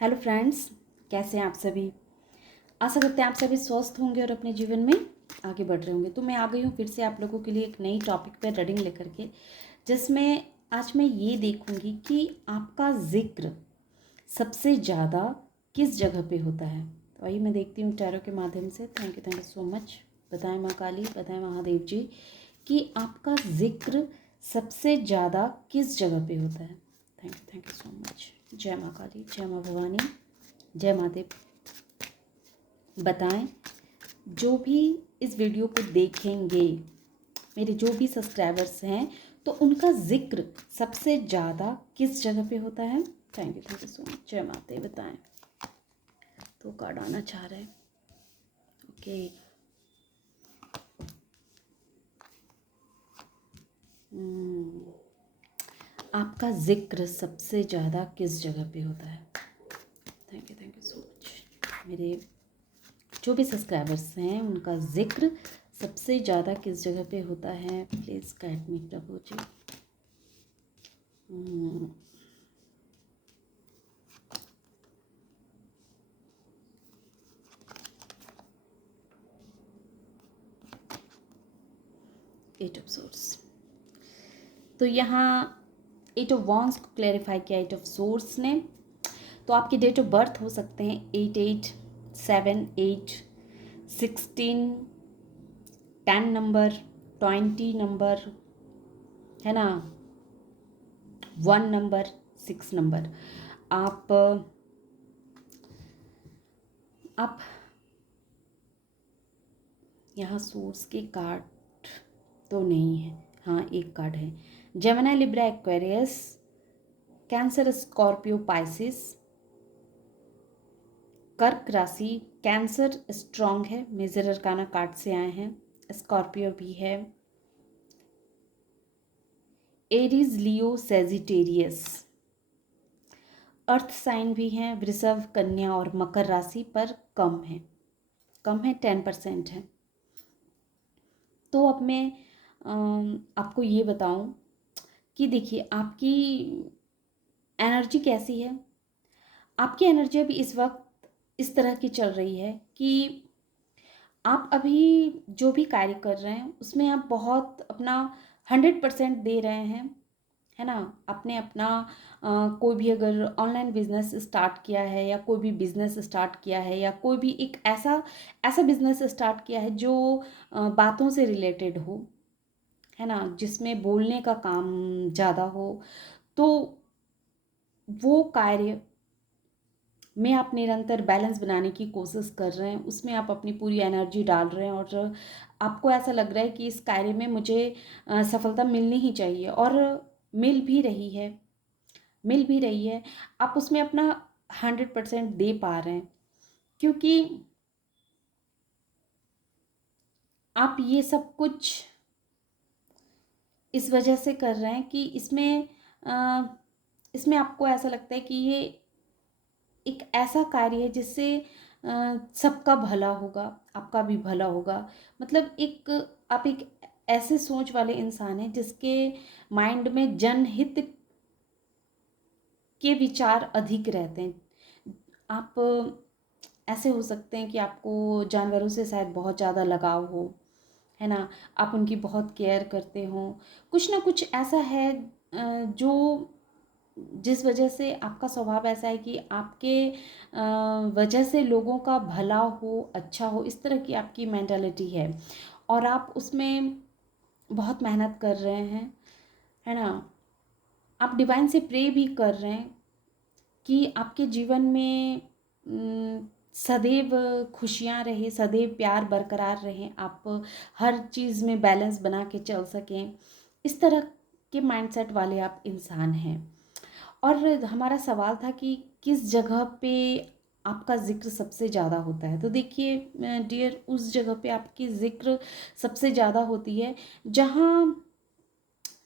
Hello friends, कैसे हैं आप सभी। आशा करते हैं आप सभी स्वस्थ होंगे और अपने जीवन में आगे बढ़ रहे होंगे। तो मैं आ गई हूँ फिर से आप लोगों के लिए एक नई टॉपिक पर रीडिंग लेकर के, जिसमें आज मैं ये देखूँगी कि आपका जिक्र सबसे ज़्यादा किस जगह पे होता है। तो आइए मैं देखती हूँ टैरो के माध्यम से। Thank you so much. बताएं माँ काली, बताएं महादेव जी कि आपका जिक्र सबसे ज़्यादा किस जगह पे होता है। Thank you so much. जय माँ काली, जय माँ भवानी, जय महादेव। बताएं, जो भी इस वीडियो को देखेंगे, मेरे जो भी सब्सक्राइबर्स हैं, तो उनका जिक्र सबसे ज़्यादा किस जगह पे होता है। Thank you so much. जय माते। बताएं, तो कार्ड आना चाह रहे हैं। ओके। आपका जिक्र सबसे ज़्यादा किस जगह पे होता है। Thank you so much. मेरे जो भी सब्सक्राइबर्स हैं उनका जिक्र सबसे ज़्यादा किस जगह पे होता है। Please guide me Prabhu ji. एट ऑफ सोर्स। तो यहाँ एट ऑफ वॉन्स को क्लैरिफाई किया एट ऑफ सोर्स ने। तो आपकी डेट ऑफ बर्थ हो सकते हैं 8878 16 10 नंबर 20 नंबर, है ना, 1 नंबर 6 नंबर। आप यहाँ सोर्स के कार्ड तो नहीं है। हाँ, एक कार्ड है। Gemini, Libra, Aquarius, cancer, Scorpio, Pisces, कर्क राशि। कैंसर स्ट्रांग है, मेजर अरकाना कार्ड से आए हैं। स्कॉर्पियो भी है। एरीज, लियो, सेजिटेरियस। अर्थ साइन भी हैं, वृषभ, कन्या और मकर राशि पर कम है 10% है। तो अब मैं आपको ये बताऊं कि देखिए आपकी एनर्जी कैसी है। आपकी एनर्जी अभी इस वक्त इस तरह की चल रही है कि आप अभी जो भी कार्य कर रहे हैं उसमें आप बहुत अपना 100% दे रहे हैं, है ना। आपने अपना कोई भी अगर ऑनलाइन बिजनेस स्टार्ट किया है या कोई भी बिजनेस स्टार्ट किया है या कोई भी एक ऐसा ऐसा बिजनेस स्टार्ट किया है जो बातों से रिलेटेड हो, है ना, जिसमें बोलने का काम ज़्यादा हो, तो वो कार्य में आप निरंतर बैलेंस बनाने की कोशिश कर रहे हैं। उसमें आप अपनी पूरी एनर्जी डाल रहे हैं और आपको ऐसा लग रहा है कि इस कार्य में मुझे सफलता मिलनी ही चाहिए, और मिल भी रही है, मिल भी रही है। आप उसमें अपना 100% दे पा रहे हैं, क्योंकि आप ये सब कुछ इस वजह से कर रहे हैं कि इसमें आपको ऐसा लगता है कि ये एक ऐसा कार्य है जिससे सबका भला होगा, आपका भी भला होगा। मतलब आप एक ऐसे सोच वाले इंसान हैं जिसके माइंड में जनहित के विचार अधिक रहते हैं। आप ऐसे हो सकते हैं कि आपको जानवरों से शायद बहुत ज़्यादा लगाव हो, है ना, आप उनकी बहुत केयर करते हो। कुछ ना कुछ ऐसा है जो जिस वजह से आपका स्वभाव ऐसा है कि आपके वजह से लोगों का भला हो, अच्छा हो, इस तरह की आपकी मेंटालिटी है। और आप उसमें बहुत मेहनत कर रहे हैं, है ना। आप डिवाइन से प्रे भी कर रहे हैं कि आपके जीवन में सदैव खुशियाँ रहे, सदैव प्यार बरकरार रहे, आप हर चीज़ में बैलेंस बना के चल सकें। इस तरह के माइंडसेट वाले आप इंसान हैं। और हमारा सवाल था कि किस जगह पे आपका ज़िक्र सबसे ज़्यादा होता है। तो देखिए डियर, उस जगह पे आपकी ज़िक्र सबसे ज़्यादा होती है जहाँ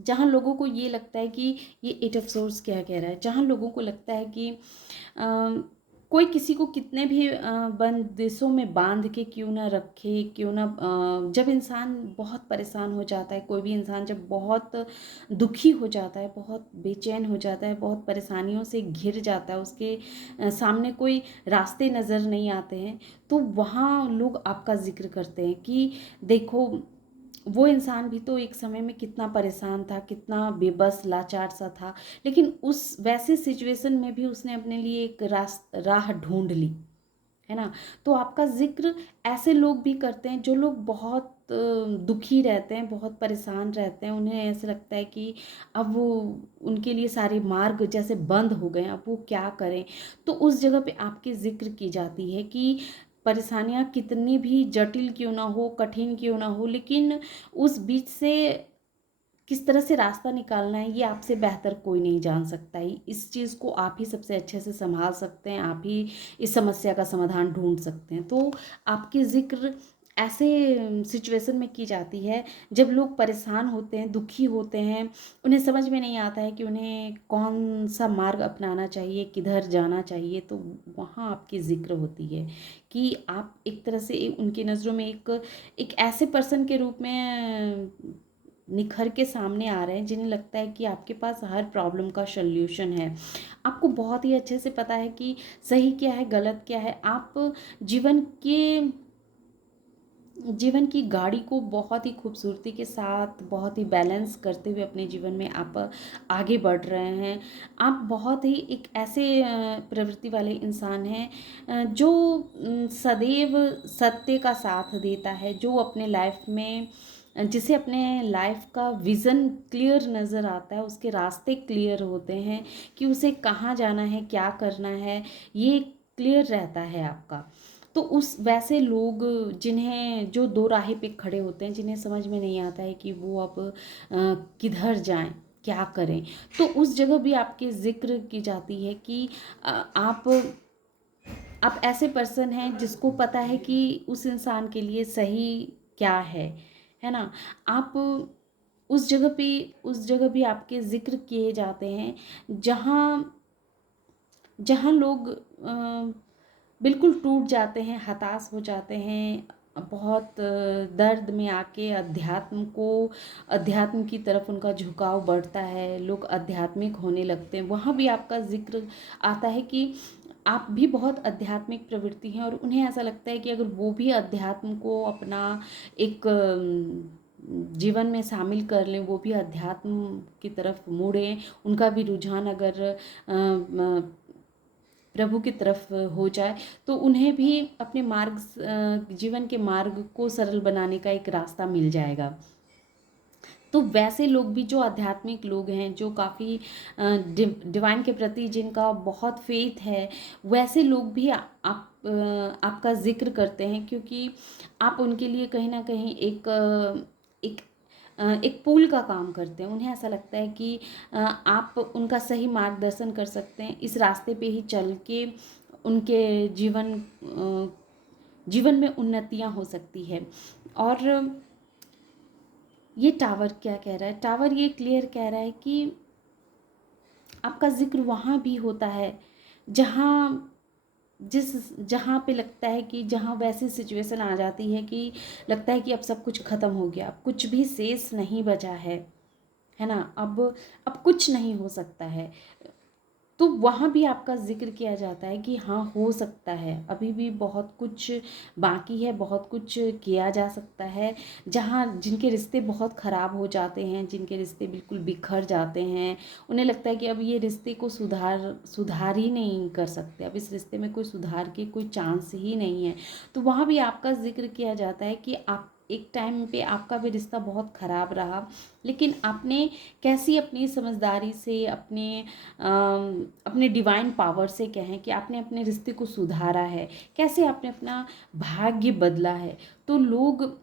जहाँ लोगों को ये लगता है कि ये एट ऑफ सोर्स क्या कह रहा है, जहाँ लोगों को लगता है कि कोई किसी को कितने भी बंदिशों में बांध के क्यों ना रखे, क्यों ना जब इंसान बहुत परेशान हो जाता है, कोई भी इंसान जब बहुत दुखी हो जाता है, बहुत बेचैन हो जाता है, बहुत परेशानियों से घिर जाता है, उसके सामने कोई रास्ते नज़र नहीं आते हैं, तो वहाँ लोग आपका जिक्र करते हैं कि देखो वो इंसान भी तो एक समय में कितना परेशान था, कितना बेबस लाचार सा था, लेकिन उस वैसे सिचुएशन में भी उसने अपने लिए एक राह ढूंढ ली, है ना। तो आपका जिक्र ऐसे लोग भी करते हैं जो लोग बहुत दुखी रहते हैं, बहुत परेशान रहते हैं, उन्हें ऐसे लगता है कि अब वो उनके लिए सारे मार्ग जैसे बंद हो गए हैं, अब वो क्या करें। तो उस जगह पे आपकी जिक्र की जाती है कि परेशानियां कितनी भी जटिल क्यों ना हो, कठिन क्यों ना हो, लेकिन उस बीच से किस तरह से रास्ता निकालना है ये आपसे बेहतर कोई नहीं जान सकता है। इस चीज़ को आप ही सबसे अच्छे से संभाल सकते हैं, आप ही इस समस्या का समाधान ढूंढ सकते हैं। तो आपकी ज़िक्र ऐसे सिचुएशन में की जाती है जब लोग परेशान होते हैं, दुखी होते हैं, उन्हें समझ में नहीं आता है कि उन्हें कौन सा मार्ग अपनाना चाहिए, किधर जाना चाहिए, तो वहाँ आपकी ज़िक्र होती है कि आप एक तरह से उनकी नज़रों में एक ऐसे पर्सन के रूप में निखर के सामने आ रहे हैं जिन्हें लगता है कि आपके पास हर प्रॉब्लम का सल्यूशन है। आपको बहुत ही अच्छे से पता है कि सही क्या है, गलत क्या है। आप जीवन के जीवन की गाड़ी को बहुत ही खूबसूरती के साथ, बहुत ही बैलेंस करते हुए अपने जीवन में आप आगे बढ़ रहे हैं। आप बहुत ही एक ऐसे प्रवृत्ति वाले इंसान हैं जो सदैव सत्य का साथ देता है, जो अपने लाइफ में जिसे अपने लाइफ का विज़न क्लियर नज़र आता है, उसके रास्ते क्लियर होते हैं कि उसे कहाँ जाना है, क्या करना है, ये क्लियर रहता है आपका। तो उस वैसे लोग जिन्हें जो दो राह पे खड़े होते हैं, जिन्हें समझ में नहीं आता है कि वो अब किधर जाएं, क्या करें, तो उस जगह भी आपके जिक्र की जाती है कि आप ऐसे पर्सन हैं जिसको पता है कि उस इंसान के लिए सही क्या है ना। आप उस जगह भी आपके जिक्र किए जाते हैं जहाँ जहाँ लोग बिल्कुल टूट जाते हैं, हताश हो जाते हैं, बहुत दर्द में आके अध्यात्म की तरफ उनका झुकाव बढ़ता है, लोग आध्यात्मिक होने लगते हैं, वहाँ भी आपका जिक्र आता है कि आप भी बहुत आध्यात्मिक प्रवृत्ति हैं और उन्हें ऐसा लगता है कि अगर वो भी अध्यात्म को अपना एक जीवन में शामिल कर लें, वो भी अध्यात्म की तरफ मुड़ें, उनका भी रुझान अगर प्रभु की तरफ हो जाए, तो उन्हें भी अपने जीवन के मार्ग को सरल बनाने का एक रास्ता मिल जाएगा। तो वैसे लोग भी जो आध्यात्मिक लोग हैं, जो काफ़ी डिवाइन के प्रति जिनका बहुत फेथ है, वैसे लोग भी आपका जिक्र करते हैं, क्योंकि आप उनके लिए कहीं ना कहीं एक पुल का काम करते हैं। उन्हें ऐसा लगता है कि आप उनका सही मार्गदर्शन कर सकते हैं, इस रास्ते पे ही चल के उनके जीवन में उन्नतियां हो सकती है। और ये टावर क्या कह रहा है, टावर ये क्लियर कह रहा है कि आपका जिक्र वहाँ भी होता है जहाँ जहाँ पे लगता है कि जहाँ वैसी सिचुएशन आ जाती है कि लगता है कि अब सब कुछ ख़त्म हो गया, अब कुछ भी शेष नहीं बचा है ना, अब कुछ नहीं हो सकता है, तो वहाँ भी आपका जिक्र किया जाता है कि हाँ, हो सकता है, अभी भी बहुत कुछ बाकी है, बहुत कुछ किया जा सकता है। जहाँ जिनके रिश्ते बहुत ख़राब हो जाते हैं, जिनके रिश्ते बिल्कुल बिखर जाते हैं, उन्हें लगता है कि अब ये रिश्ते को सुधार ही नहीं कर सकते, अब इस रिश्ते में कोई सुधार की कोई चांस ही नहीं है, तो वहाँ भी आपका जिक्र किया जाता है कि आप एक टाइम पे आपका भी रिश्ता बहुत ख़राब रहा, लेकिन आपने कैसी अपनी समझदारी से अपने डिवाइन पावर से कहें कि आपने अपने रिश्ते को सुधारा है, कैसे आपने अपना भाग्य बदला है। तो लोग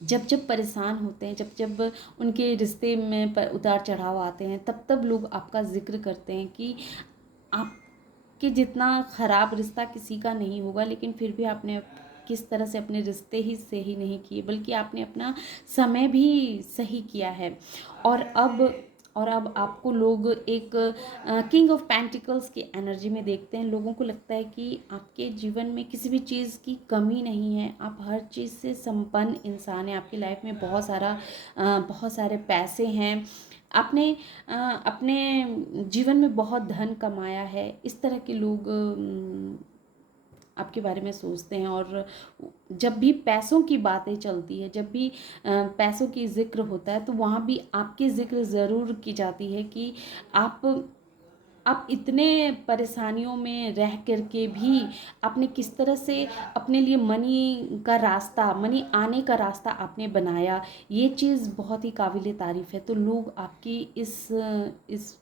जब जब परेशान होते हैं, जब जब उनके रिश्ते में उतार चढ़ाव आते हैं, तब तब लोग आपका जिक्र करते हैं कि आपके जितना ख़राब रिश्ता किसी का नहीं होगा, लेकिन फिर भी आपने किस तरह से अपने रिश्ते ही सही नहीं किए, बल्कि आपने अपना समय भी सही किया है। और और अब आपको लोग एक किंग ऑफ पेंटिकल्स की एनर्जी में देखते हैं। लोगों को लगता है कि आपके जीवन में किसी भी चीज़ की कमी नहीं है, आप हर चीज़ से संपन्न इंसान हैं। आपकी लाइफ में बहुत सारे पैसे हैं, आपने अपने जीवन में बहुत धन कमाया है। इस तरह के लोग आपके बारे में सोचते हैं। और जब भी पैसों की बातें चलती है, जब भी पैसों की जिक्र होता है, तो वहाँ भी आपकी जिक्र ज़रूर की जाती है कि आप इतने परेशानियों में रह कर के भी आपने किस तरह से अपने लिए मनी आने का रास्ता आपने बनाया। ये चीज़ बहुत ही काबिल तारीफ़ है। तो लोग आपकी इस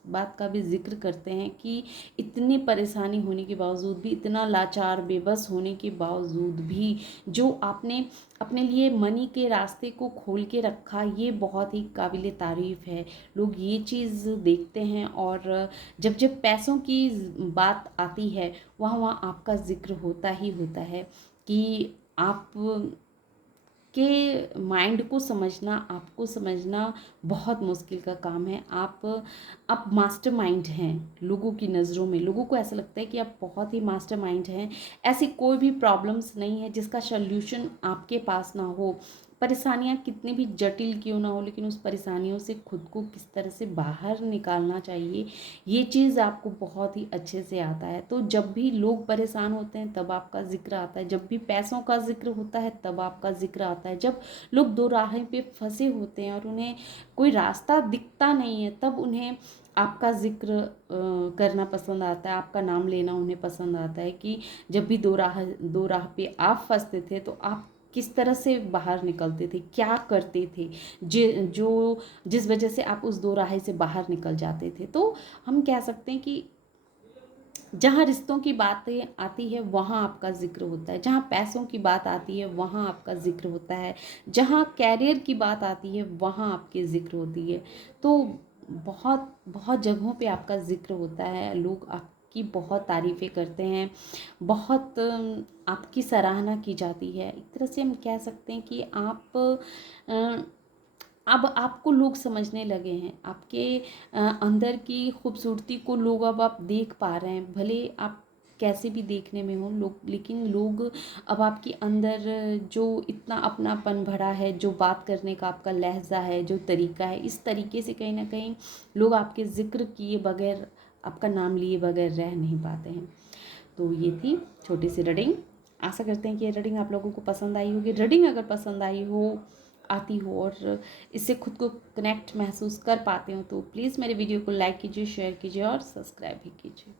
बात का भी जिक्र करते हैं कि इतनी परेशानी होने के बावजूद भी, इतना लाचार बेबस होने के बावजूद भी जो आपने अपने लिए मनी के रास्ते को खोल के रखा, ये बहुत ही काबिल तारीफ़ है। लोग ये चीज़ देखते हैं। और जब जब पैसों की बात आती है, वहाँ वहाँ आपका जिक्र होता ही होता है कि आप के माइंड को समझना, आपको समझना बहुत मुश्किल का काम है। आप मास्टरमाइंड हैं लोगों की नज़रों में। लोगों को ऐसा लगता है कि आप बहुत ही मास्टरमाइंड हैं। ऐसी कोई भी प्रॉब्लम्स नहीं है जिसका सल्यूशन आपके पास ना हो। परेशानियाँ कितनी भी जटिल क्यों ना हो, लेकिन उस परेशानियों से खुद को किस तरह से बाहर निकालना चाहिए, ये चीज़ आपको बहुत ही अच्छे से आता है। तो जब भी लोग परेशान होते हैं तब आपका जिक्र आता है, जब भी पैसों का जिक्र होता है तब आपका जिक्र आता है, जब लोग दो राहें पे फंसे होते हैं और उन्हें कोई रास्ता दिखता नहीं है, तब उन्हें आपका जिक्र करना पसंद आता है, आपका नाम लेना उन्हें पसंद आता है कि जब भी दो राह पे आप फंसते थे तो आप किस तरह से बाहर निकलते थे, क्या करते थे, जिस वजह से आप उस दो राह से बाहर निकल जाते थे। तो हम कह सकते हैं कि जहाँ रिश्तों की बातें आती है वहाँ आपका जिक्र होता है, जहाँ पैसों की बात आती है वहाँ आपका जिक्र होता है, जहाँ कैरियर की बात आती है वहाँ आपकी जिक्र होती है। तो बहुत बहुत जगहों पे आपका जिक्र होता है। लोग आपकी बहुत तारीफ़ें करते हैं, बहुत आपकी सराहना की जाती है। एक तरह से हम कह सकते हैं कि अब आपको लोग समझने लगे हैं, आपके अंदर की खूबसूरती को लोग अब आप देख पा रहे हैं। भले आप कैसे भी देखने में हो लोग, लेकिन लोग अब आपके अंदर जो इतना अपनापन भरा है, जो बात करने का आपका लहजा है, जो तरीका है, इस तरीके से कहीं ना कहीं लोग आपके जिक्र किए बगैर, आपका नाम लिए बगैर रह नहीं पाते हैं। तो ये थी छोटी सी रीडिंग। आशा करते हैं कि ये रीडिंग आप लोगों को पसंद आई होगी। रीडिंग अगर पसंद आई हो, आती हो और इससे खुद को कनेक्ट महसूस कर पाते हो तो प्लीज़ मेरे वीडियो को लाइक कीजिए, शेयर कीजिए और सब्सक्राइब भी कीजिए।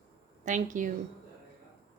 Thank you.